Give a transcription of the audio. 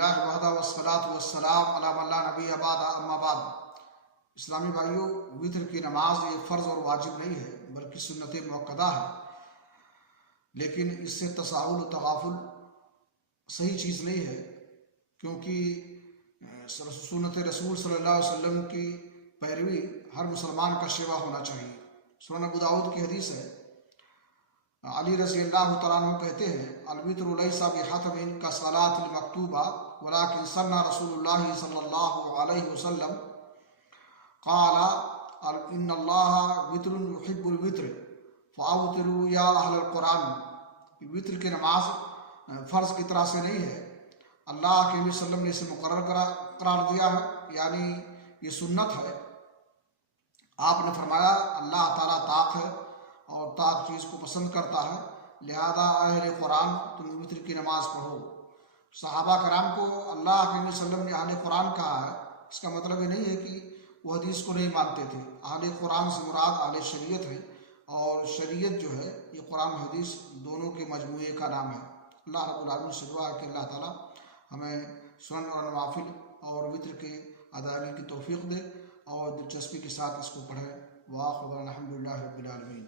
अल्हम्दुलिल्लाह वहदा वस्सलातु वस्सलाम अला मन ला नबी बाद अम्मा बाद। इस्लामी भाइयों, वित्र की नमाज ये फ़र्ज़ और वाजिब नहीं है बल्कि सुन्नत मुअक्कदा है। लेकिन इससे तसाहुल तगाफुल सही चीज़ नहीं है, क्योंकि सुन्नत रसूल सल्लल्लाहु अलैहि वसल्लम की पैरवी हर मुसलमान का सेवा होना चाहिए। सुनन अबू दाऊद की हदीस है, अली रज़ी अल्लाह तआला अन्हु कहते हैं, अल-वित्रु लैसा बिहतमिन का सलातिल मक्तूबा वलाकिन सन्ना रसूलुल्लाह सल्लल्लाहु अलैहि वसल्लम क़ाला इन्नल्लाह वित्रुन युहिब्बुल वित्र फ़अव्तिरू या अहलल कुरान। वित्र की नमाज फ़र्ज़ की तरह से नहीं है, अल्लाह के नबी सल्लल्लाहु अलैहि वसल्लम ने इसे मुकर्रर करार दिया है, यानी ये सुन्नत है। आपने फरमाया अल्लाह ताला ताक़ है और ताक़ चीज़ को पसंद करता है, लिहाजा अहले कुरान तुम वित्र की नमाज पढ़ो। सहाबा कराम को अल्लाह के नबी सल्लल्लाहु अलैहि वसल्लम ने अहले कुरान कहा है, इसका मतलब ये नहीं है कि वो हदीस को नहीं मानते थे। अहले कुरान से मुराद अहले शरीयत है, और शरीयत जो है ये कुरान हदीस दोनों के मजमूए का नाम है। अल्लाह रब्बुल आलमीन से दुआ है कि अल्लाह ताला हमें सुनन और नवाफिल और वित्र की अदायगी की तौफीक दे और दिलचस्पी के साथ इसको पढ़ें। वाह अल्हम्दुलिल्लाह रब्बिल आलमीन।